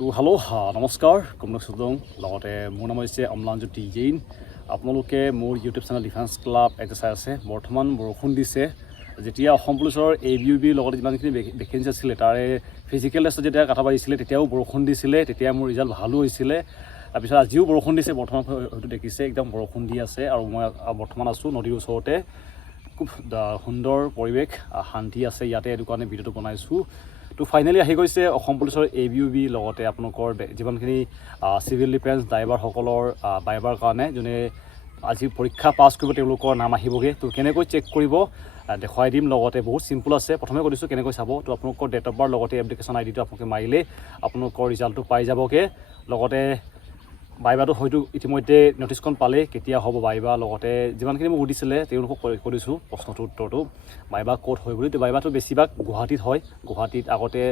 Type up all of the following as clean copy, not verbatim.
তো হেল্ল' নমস্কাৰ কমলেশ চৌধুৰী লগতে মোৰ নাম হৈছে অম্লানজ্যোতি জৈন। আপোনালোকে মোৰ ইউটিউব চেনেল ডিফেন্স ক্লাব এটা চাই আছে। বৰ্তমান বৰষুণ দিছে। যেতিয়া অসম পুলিচৰ ABUB লগতে যিমানখিনি ভেকেঞ্চি আছিলে তাৰে ফিজিকেল টেষ্টত যেতিয়া কাটা বাঢ়িছিলে তেতিয়াও বৰষুণ দিছিলে, তেতিয়া মোৰ ৰিজাল্ট ভালো হৈছিলে। তাৰপিছত আজিও বৰষুণ দিছে, বৰ্তমান হয়তো দেখিছে একদম বৰষুণ দি আছে আৰু মই বৰ্তমান আছোঁ নদীৰ ওচৰতে। খুব সুন্দৰ পৰিৱেশ, শান্তি আছে ইয়াতে, এইটো কাৰণে ভিডিঅ'টো বনাইছোঁ। তো ফাইনেলি আহি গৈছে অসম পুলিচৰ ABUB লগতে আপোনালোকৰ যিমানখিনি চিভিল ডিফেন্স ড্ৰাইভাৰসকলৰ বাইবাৰ কাৰণে যোনে আজি পৰীক্ষা পাছ কৰিব তেওঁলোকৰ নাম আহিবগৈ। তো কেনেকৈ চেক কৰিব দেখুৱাই দিম। লগতে বহুত চিম্পল আছে, প্ৰথমে কৈ দিছোঁ কেনেকৈ চাব। তো আপোনালোকৰ ডেট অফ বাৰ্থ লগতে এপ্লিকেশ্যন আইডিটো আপোনালোকে মাৰিলে আপোনালোকৰ ৰিজাল্টটো পাই যাবগৈ। লগতে বাইবাটো হয়তো ইতিমধ্যে নটিছখন পালে কেতিয়া হ'ব বাইবা, লগতে যিমানখিনি মোক সুধিছিলে তেওঁলোকক কৈ দিছোঁ প্ৰশ্নটোৰ উত্তৰটো। বাইবা ক'ত হয় বুলি। তো বাইবাটো বেছিভাগ গুৱাহাটীত হয়। গুৱাহাটীত আগতে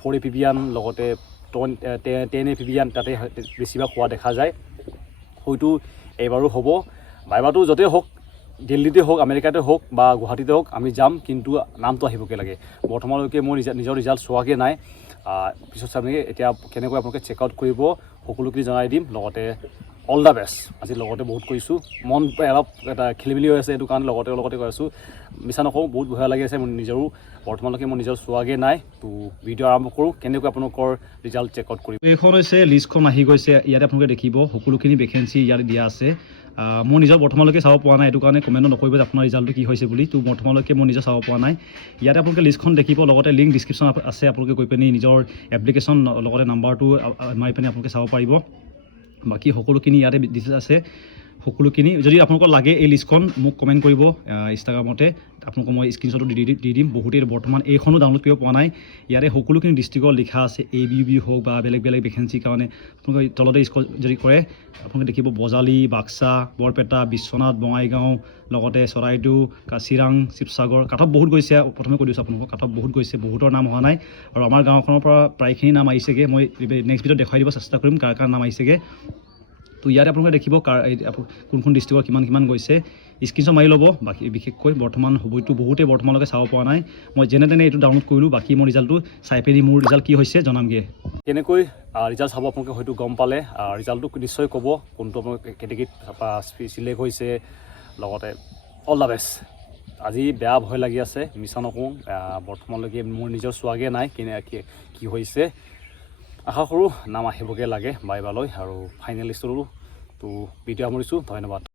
4 APBN লগতে 10 APBN তাতে বেছিভাগ হোৱা দেখা যায়। হয়তো এইবাৰো হ'ব। বাইবাটো য'তেই হওক, দিল্লীতে হওক, আমেৰিকাতে হওক বা গুৱাহাটীতে হওক, আমি যাম, কিন্তু নামটো আহিবগৈ লাগে। বৰ্তমানলৈকে মই নিজৰ ৰিজাল্ট চোৱাগৈ নাই। পিছত চাম এতিয়া কেনেকৈ আপোনালোকে চেক আউট কৰিব সকলোখিনি জনাই দিম। লগতে অল দ্য বেষ্ট। আজি লগতে বহুত কৈছোঁ, মন অলপ এটা খেলিমেলি হৈ আছে, এইটো কাৰণে লগতে কৈ আছোঁ। মিছা নকওঁ, বহুত ভয় লাগি আছে মোৰ নিজৰো। বৰ্তমানলৈকে মই নিজৰ চোৱাগৈ নাই। তো ভিডিঅ' আৰম্ভ কৰোঁ কেনেকৈ আপোনালোকৰ ৰিজাল্ট চেক আউট কৰিব। এইখন হৈছে লিষ্টখন আহি গৈছে, ইয়াতে আপোনালোকে দেখিব সকলোখিনি ভেকেঞ্চি ইয়াতে দিয়া আছে। মই নিজৰ বৰ্তমানলৈকে চাব পৰা নাই, এইটো কাৰণে কমেণ্টত নকৰিব যে আপোনাৰ ৰিজাল্টটো কি হৈছে বুলি। তো বৰ্তমানলৈকে মই নিজৰ চাব পৰা নাই। ইয়াতে আপোনালোকে লিষ্টখন দেখিব, লগতে লিংক ডিছক্ৰিপশ্যন আছে, আপোনালোকে গৈ পিনি নিজৰ এপ্লিকেশ্যন লগতে নাম্বাৰটো মাৰি পিনি আপোনালোকে চাব পাৰিব। বাকী সকলোখিনি ইয়াতে ডিটেইলছ আছে সকলোখিনি। যদি আপোনালোকৰ লাগে এই লিষ্টখন মোক কমেণ্ট কৰিব ইনষ্টাগ্ৰামতে, আপোনালোকক মই স্ক্ৰীনশ্বটো দি দিম। বহুতেই বৰ্তমান এইখনো ডাউনলোড কৰিব পৰা নাই। ইয়াতে সকলোখিনি ডিষ্ট্ৰিক্টৰ লিখা আছে, ABUB হওক বা বেলেগ ভেকেঞ্চিৰ কাৰণে আপোনালোকে তলতে স্ক্ৰল যদি কৰে আপোনালোকে দেখিব বজালী, বাক্সা, বৰপেটা, বিশ্বনাথ, বঙাইগাঁও, লগতে চৰাইদেউ, চিৰাং, শিৱসাগৰ। কাট অফ বহুত গৈছে, প্ৰথমে কৈ দিছোঁ আপোনালোকক কাট অফ বহুত গৈছে, বহুতৰ নাম হোৱা নাই। আৰু আমাৰ গাঁওখনৰ পৰা প্ৰায়খিনি নাম আহিছেগৈ। মই নেক্সট ভিডিঅ'ত দেখুৱাই দিব চেষ্টা কৰিম কাৰ নাম আহিছেগৈ। তো ইয়াতে আপোনালোকে দেখিব কোনখন ডিষ্ট্ৰিক্টৰ কিমান গৈছে, স্ক্ৰীনশ্বট মাৰি ল'ব। বাকী বিশেষকৈ বৰ্তমান হয়তো বহুতেই বৰ্তমানলৈকে চাব পৰা নাই। মই যেনে তেনে এইটো ডাউনলোড কৰিলোঁ, বাকী মোৰ ৰিজাল্টটো চাই পিনি মোৰ ৰিজাল্ট কি হৈছে জনামগৈ। কেনেকৈ ৰিজাল্ট চাব আপোনালোকে হয়তো গম পালে। ৰিজাল্টটো নিশ্চয় ক'ব কোনটো আপোনালোকে কেটেগৰীত চিলেক্ট হৈছে। লগতে অল দ্য বেষ্ট। আজি বেয়া ভয় লাগি আছে, মিছা নকওঁ। বৰ্তমানলৈকে মোৰ নিজৰ চোৱাগৈ নাই কি হৈছে। আশা কৰোঁ নাম আহিবগৈ লাগে বাইবালৈ আৰু ফাইনেল লিষ্টৰো। তো ভিডিঅ' সামৰিছোঁ, ধন্যবাদ।